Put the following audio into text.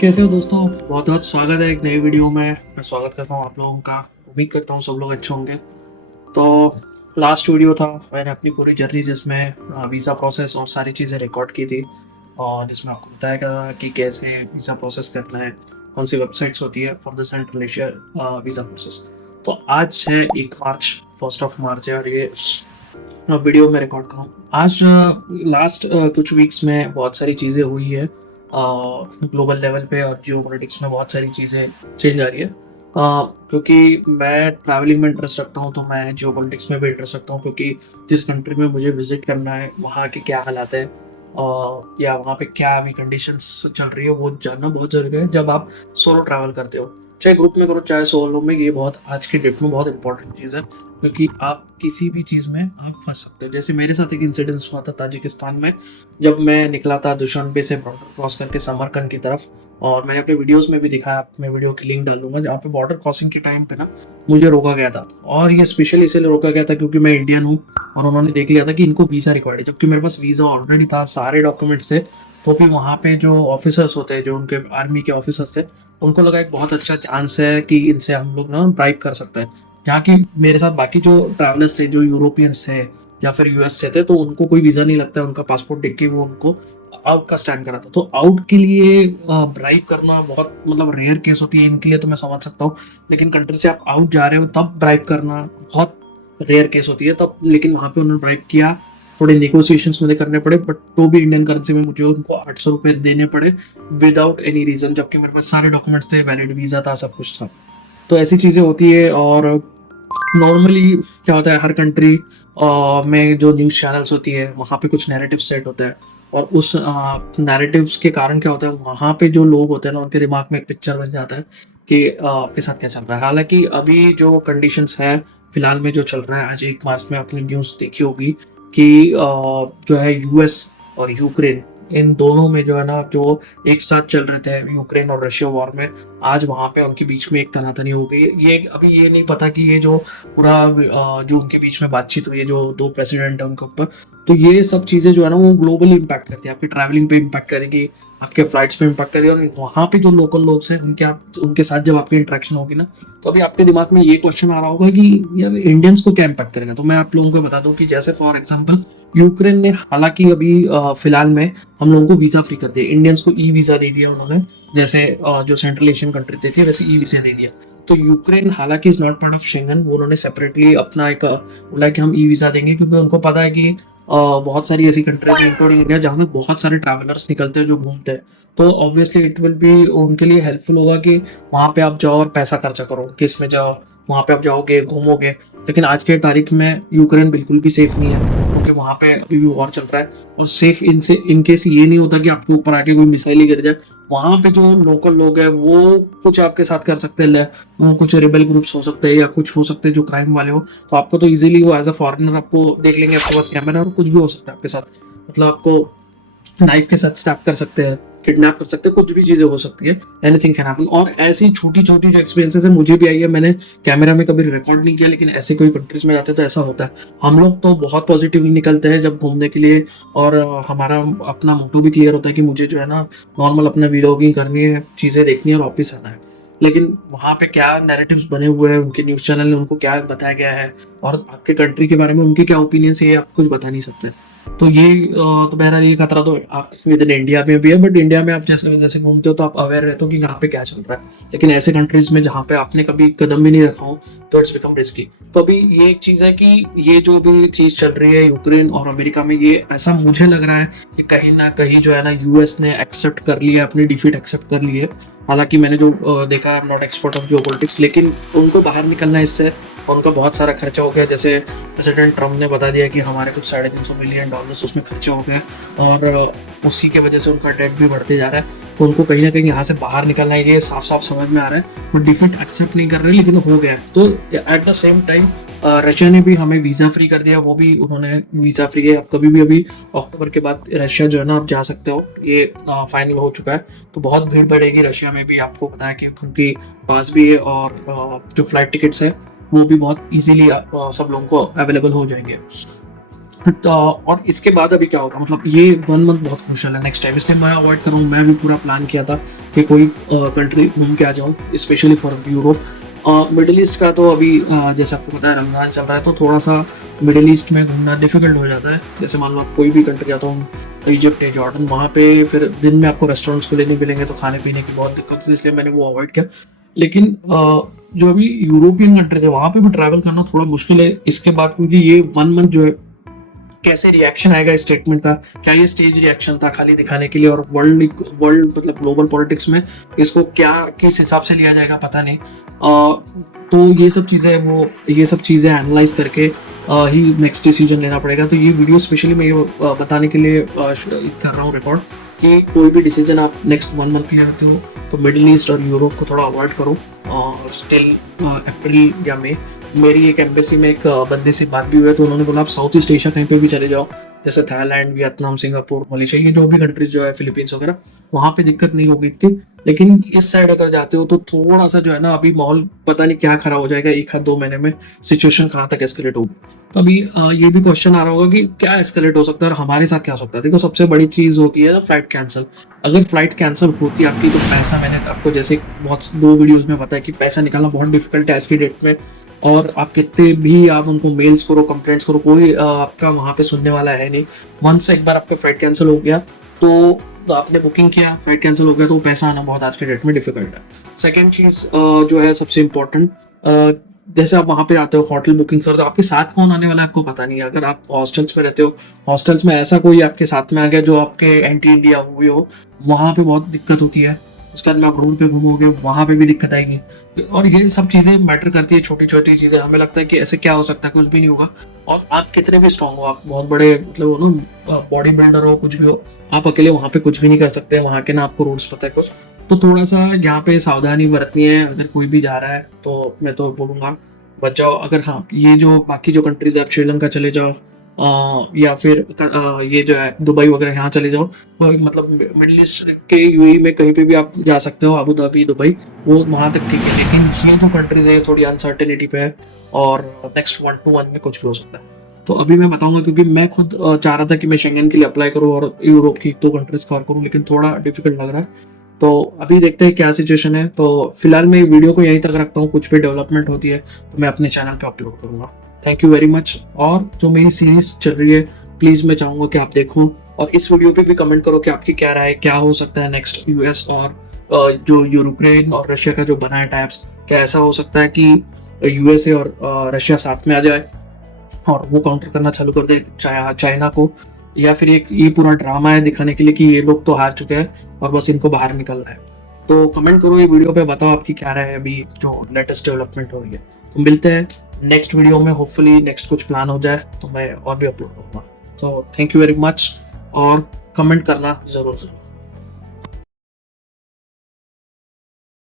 कैसे हो दोस्तों। बहुत बहुत स्वागत है एक नई वीडियो में। मैं स्वागत करता हूँ आप लोगों का। उम्मीद करता हूँ सब लोग अच्छे होंगे। तो लास्ट वीडियो था, मैंने अपनी पूरी जर्नी जिसमें वीज़ा प्रोसेस और सारी चीज़ें रिकॉर्ड की थी, और जिसमें आपको बताया गया कि कैसे वीज़ा प्रोसेस करना है, कौन सी वेबसाइट्स होती है for the central Asia visa process. तो आज है 1 मार्च, 1 मार्च है, और ये वीडियो में रिकॉर्ड करूँ आज। लास्ट कुछ वीक्स में बहुत सारी चीज़ें हुई है ग्लोबल लेवल पे, और जियो पॉलिटिक्स में बहुत सारी चीज़ें चेंज आ रही है। क्योंकि मैं ट्रैवलिंग में इंटरेस्ट रखता हूँ, तो मैं जियो पॉलिटिक्स में भी इंटरेस्ट रखता हूँ, क्योंकि जिस कंट्री में मुझे विजिट करना है वहाँ के क्या हालात है, या वहाँ पे क्या अभी कंडीशंस चल रही है, वो जानना बहुत ज़रूरी है जब आप सोलो ट्रैवल करते हो। चाहे ग्रुप में करो चाहे सोलो में, ये बहुत आज की डेट में बहुत इंपॉर्टेंट चीज़ है, क्योंकि आप किसी भी चीज़ में आप फंस सकते हो। जैसे मेरे साथ एक इंसिडेंस हुआ था ताजिकिस्तान में, जब मैं निकला था दुशानबे से बॉर्डर क्रॉस करके समरकंद की तरफ। और मैंने अपने वीडियोस में भी दिखाया, मैं वीडियो की लिंक डालूंगा, जहाँ पे बॉर्डर क्रॉसिंग के टाइम पे ना मुझे रोका गया था। और ये स्पेशली इसलिए रोका गया था क्योंकि मैं इंडियन हूँ, और उन्होंने देख लिया था कि इनको वीज़ा रिक्वायर्ड है, जबकि मेरे पास वीज़ा ऑलरेडी था, सारे डॉक्यूमेंट्स थे। तो भी वहाँ पे जो ऑफिसर्स होते हैं, जो उनके आर्मी के ऑफिसर्स थे, उनको लगा एक बहुत अच्छा चांस है कि इनसे हम लोग ना ब्राइब कर सकते हैं। जहाँ की मेरे साथ बाकी जो ट्रैवलर्स थे, जो यूरोपियंस थे या फिर यूएस से थे, तो उनको कोई वीज़ा नहीं लगता है, उनका पासपोर्ट देख के वो उनको आउट का स्टैंड करा था। तो आउट के लिए ब्राइब करना बहुत मतलब रेयर केस होती है, इनके लिए तो मैं समझ सकता हूँ, लेकिन कंट्री से आप आउट जा रहे हो तब ब्राइब करना बहुत रेयर केस होती है तब। लेकिन वहाँ पे उन्होंने ब्राइब किया, थोड़े निगोशिएशंस मुझे करने पड़े, बट तो भी इंडियन करेंसी में मुझे उनको 800 रुपये देने पड़े विदाउट एनी रीज़न, जबकि मेरे पास सारे डॉक्यूमेंट्स थे, वैलिड वीज़ा था, सब कुछ था। तो ऐसी चीज़ें होती है। और नॉर्मली क्या होता है, हर कंट्री में जो न्यूज़ चैनल्स होती है वहाँ पे कुछ नैरेटिव सेट होता है, और उस नैरेटिव्स के कारण क्या होता है, वहाँ पे जो लोग होते हैं ना, उनके दिमाग में एक पिक्चर बन जाता है कि आपके साथ क्या चल रहा है। हालांकि अभी जो कंडीशंस है फिलहाल में जो चल रहा है, आज 1 मार्च में आपने न्यूज़ देखी होगी कि जो है यूएस और यूक्रेन, इन दोनों में जो है ना, जो एक साथ चल रहे थे यूक्रेन और रशिया वॉर में, आज वहाँ पे उनके बीच में एक तनातनी हो गई। ये अभी ये नहीं पता कि ये जो पूरा जो उनके बीच में बातचीत हुई है, जो दो प्रेसिडेंट है उनके ऊपर, तो ये सब चीज़ें जो है ना वो ग्लोबली इम्पैक्ट करती है, आपकी ट्रैवलिंग पे इम्पैक्ट करेगी, आपके फ्लाइट्स पे इम्पैक्ट करेगी। और वहाँ पे जो लोकल लोग हैं उनके साथ जब आपकी इंटरेक्शन होगी ना, तो अभी आपके दिमाग में ये क्वेश्चन आ रहा होगा कि यार इंडियंस को क्या इम्पैक्ट करेगा। तो मैं आप लोगों को बता दूं कि जैसे फॉर एग्जांपल यूक्रेन ने हालांकि अभी फिलहाल में हम लोगों को वीज़ा फ्री कर दिया, इंडियंस को ई वीज़ा दे दिया उन्होंने, जैसे जो सेंट्रल एशियन कंट्री देती है वैसे ई वीज़ा दे दिया। तो यूक्रेन हालांकि is not part of Schengen, वो उन्होंने सेपरेटली अपना एक बोला कि हम ई वीज़ा देंगे, क्योंकि उनको पता है कि बहुत सारी ऐसी कंट्रीज इंक्लूडिंग इंडिया जहाँ में बहुत सारे ट्रैवलर्स निकलते हैं जो घूमते हैं। तो ऑब्वियसली इट विल बी उनके लिए हेल्पफुल होगा कि वहाँ पे आप जाओ और पैसा खर्चा करो, किस में जाओ, वहाँ पे आप जाओगे घूमोगे। लेकिन आज के तारीख में यूक्रेन बिल्कुल भी सेफ नहीं है, क्योंकि वहाँ पे अभी भी वॉर चल रहा है। और सेफ इनसे इन केस ये नहीं होता कि आपके ऊपर आके कोई मिसाइल ही गिर जाए, वहाँ पे जो लोकल लोग हैं वो कुछ आपके साथ कर सकते हैं, वो कुछ रिबेल ग्रुप्स हो सकते हैं या कुछ हो सकते हैं जो क्राइम वाले हो, तो आपको तो इजीली वो एज अ फॉरेनर आपको देख लेंगे, आपके पास कैमरा और कुछ भी हो सकता है आपके साथ। मतलब आपको नाइफ के साथ स्टैप कर सकते हैं, किडनैप कर सकते हैं, कुछ भी चीजें हो सकती है, एनीथिंग कैन हैपन। और ऐसी छोटी छोटी जो एक्सपीरियंसेस है मुझे भी आई है, मैंने कैमरा में कभी रिकॉर्ड नहीं किया, लेकिन ऐसे कोई कंट्रीज में जाते हैं तो ऐसा होता है। हम लोग तो बहुत पॉजिटिवली निकलते हैं जब घूमने के लिए, और हमारा अपना मोटो भी क्लियर होता है कि मुझे जो है ना नॉर्मल अपना व्लॉगिंग करनी है, चीजें देखनी है और वापस आना है। लेकिन वहाँ पे क्या नैरेटिव्स बने हुए हैं, उनके न्यूज़ चैनल ने उनको क्या बताया गया है, और आपके कंट्री के बारे में उनके क्या ओपिनियंस है, ये आप कुछ बता नहीं सकते। तो ये तो बहरहाल ये खतरा तो आप विद इन इंडिया में भी है, बट इंडिया में आप जैसे जैसे घूमते हो तो आप अवेयर रहते हो कि यहाँ पे क्या चल रहा है। लेकिन ऐसे कंट्रीज में जहाँ पे आपने कभी कदम भी नहीं रखा हो, तो इट्स बिकम रिस्की। तो अभी ये एक चीज़ है कि ये जो भी चीज़ चल रही है यूक्रेन और अमेरिका में, ये ऐसा मुझे लग रहा है कि कहीं ना कहीं जो है ना यूएस ने एक्सेप्ट कर लिया, अपनी डिफीट एक्सेप्ट कर ली है। हालांकि मैंने जो देखा, I am not expert of Jio politics, लेकिन उनको बाहर निकलना इससे उनका बहुत सारा खर्चा हो गया। जैसे प्रेसिडेंट ट्रम्प ने बता दिया कि हमारे कुछ $350 बिलियन उसमें खर्चे हो गए, और उसी के वजह से उनका डेट भी बढ़ते जा रहा है। तो उनको कहीं ना कहीं यहाँ से बाहर निकलना है, ये साफ साफ समझ में आ रहा है। वो डिफिट एक्सेप्ट नहीं कर रहे, लेकिन हो गया है। तो at the same time Russia ने भी हमें वीज़ा फ्री कर दिया, वो भी उन्होंने वीज़ा फ्री है, आप कभी भी अभी अक्टूबर के बाद रशिया जो है ना आप जा सकते हो, ये फाइनल हो चुका है। तो बहुत भीड़ बढ़ेगी रशिया में भी, आपको पता है कि उनकी पास भी है, और जो फ्लाइट टिकट्स है वो भी बहुत इजीली सब लोगों को अवेलेबल हो जाएंगे। तो और इसके बाद अभी क्या होगा, मतलब ये 1 मंथ बहुत क्रूशियल है नेक्स्ट टाइम, इसलिए मैं अवॉइड कर रहा हूँ। मैं भी पूरा प्लान किया था कि कोई कंट्री घूम के आ जाऊँ, specially for Europe. Middle east का तो अभी जैसे आपको पता है रमज़ान चल रहा है, तो थोड़ा-सा मिडिल ईस्ट में घूमना डिफ़िकल्ट हो जाता है। जैसे मान लो आप कोई भी कंट्री जाता हूँ, इजिप्ट या जॉर्डन, वहाँ पे फिर दिन में आपको रेस्टोरेंट्स खुले नहीं मिलेंगे, तो खाने-पीने की बहुत दिक्कत थी, इसलिए मैंने वो अवॉइड किया। लेकिन जो अभी यूरोपियन कंट्रीज़ है, वहाँ पे भी ट्रैवल करना थोड़ा मुश्किल है इसके बाद, क्योंकि ये 1 मंथ जो है, कैसे रिएक्शन आएगा इस स्टेटमेंट का, क्या ये स्टेज रिएक्शन था खाली दिखाने के लिए, और वर्ल्ड वर्ल्ड मतलब ग्लोबल पॉलिटिक्स में इसको क्या किस हिसाब से लिया जाएगा पता नहीं। तो ये सब चीज़ें एनालाइज करके ही नेक्स्ट डिसीजन लेना पड़ेगा। तो ये वीडियो स्पेशली मैं ये बताने के लिए कर रहा हूँ रिकॉर्ड, कि कोई भी डिसीजन आप नेक्स्ट 1 मंथ के लिए लेते हो तो मिडिल ईस्ट और यूरोप को थोड़ा अवॉइड करो। स्टिल अप्रैल या मई, मेरी एक एम्बेसी में एक बंदे से बात भी हुई है, तो उन्होंने बोला आप साउथ ईस्ट एशिया कहीं पे भी चले जाओ, जैसे थाईलैंड, वियतनाम, सिंगापुर, मलेशिया, ये जो भी कंट्रीज जो है, फिलीपींस वगैरह, वहाँ पे दिक्कत नहीं होगी इतनी। लेकिन इस साइड अगर जाते हो तो थोड़ा सा जो है ना, अभी माहौल पता नहीं क्या खराब हो जाएगा 1 आध 2 महीने में, सिचुएशन कहाँ तक एस्केलेट होगी। तो अभी ये भी क्वेश्चन आ रहा होगा कि क्या एस्केलेट हो सकता है और हमारे साथ क्या हो सकता है। देखो, सबसे बड़ी चीज़ होती है ना फ्लाइट कैंसिल। अगर फ्लाइट कैंसिल होती है आपकी, तो पैसा, मैंने आपको जैसे बहुत 2 वीडियोज़ में बताया कि पैसा निकालना बहुत डिफिकल्ट है आज की डेट में। और आप कितने भी आप उनको मेल्स करो, कंप्लेंट्स करो, कोई आपका वहाँ पे सुनने वाला है नहीं। वंस एक बार आपका फ्लाइट कैंसिल हो गया, तो आपने बुकिंग किया, फ्लाइट कैंसिल हो गया, तो पैसा आना बहुत आज के डेट में डिफिकल्ट है। सेकेंड चीज़ जो है सबसे इम्पोर्टेंट, जैसे आप वहाँ पे आते हो, होटल बुकिंग करते हो, आपके साथ कौन आने वाला है आपको पता नहीं है। अगर आप हॉस्टल्स में रहते हो, हॉस्टल्स में ऐसा कोई आपके साथ में आ गया जो आपके एंटी इंडिया हुए हो, वहाँ पे बहुत दिक्कत होती है। उसके बाद में आप रोड पे घूमोगे, वहाँ पे भी दिक्कत आएगी। और ये सब चीज़ें मैटर करती है, छोटी छोटी चीज़ें। हमें लगता है कि ऐसे क्या हो सकता है, कुछ भी नहीं होगा। और आप कितने भी स्ट्रांग हो, आप बहुत बड़े मतलब हो ना, बॉडी बिल्डर हो, कुछ भी हो, आप अकेले वहाँ पे कुछ भी नहीं कर सकते। वहाँ के ना आपको रूल्स पता है कुछ, तो थोड़ा सा यहाँ पे सावधानी बरतनी है। अगर कोई भी जा रहा है तो मैं तो बोलूँगा बच जाओ। अगर हाँ, ये जो बाकी जो कंट्रीज है, आप श्रीलंका चले जाओ, या फिर ये जो है दुबई वगैरह, यहाँ चले जाओ। मतलब मिडिल ईस्ट के यूएई में कहीं पे भी आप जा सकते हो, अबू धाबी, दुबई, वो वहाँ तक ठीक है। लेकिन ये जो कंट्रीज है, ये थोड़ी अनसर्टेनिटी पे है, और नेक्स्ट 1 to 1 में कुछ भी हो सकता है। तो अभी मैं बताऊंगा, क्योंकि मैं खुद चाह रहा था कि मैं शेंगन के लिए अप्लाई करूँ और यूरोप की 2 कंट्रीज कवर करूँ, लेकिन थोड़ा डिफिकल्ट लग रहा है। तो अभी देखते हैं क्या सिचुएशन है। तो फिलहाल मैं वीडियो को यहीं तक रखता हूँ, कुछ भी डेवलपमेंट होती है तो मैं अपने चैनल पे अपलोड करूँगा। Thank you very much. और जो मेरी सीरीज चल रही है, प्लीज़ मैं चाहूँगा कि आप देखो, और इस वीडियो पे भी कमेंट करो कि आपकी क्या राय है, क्या हो सकता है नेक्स्ट यूएस और जो यूक्रेन और रशिया का जो बना है टैप्स, क्या ऐसा हो सकता है कि यूएसए और रशिया साथ में आ जाए और वो काउंटर करना चालू कर दे चाइना को, या फिर एक ये पूरा ड्रामा है दिखाने के लिए कि ये लोग तो हार चुके हैं और बस इनको बाहर निकलना है। तो कमेंट करो ये वीडियो पे, बताओ आपकी क्या राय है अभी जो लेटेस्ट डेवलपमेंट हो रही है। तो मिलते हैं नेक्स्ट वीडियो में, होपफुली नेक्स्ट कुछ प्लान हो जाए तो मैं और भी अपलोड करूँगा। तो थैंक यू वेरी मच, और कमेंट करना ज़रूर।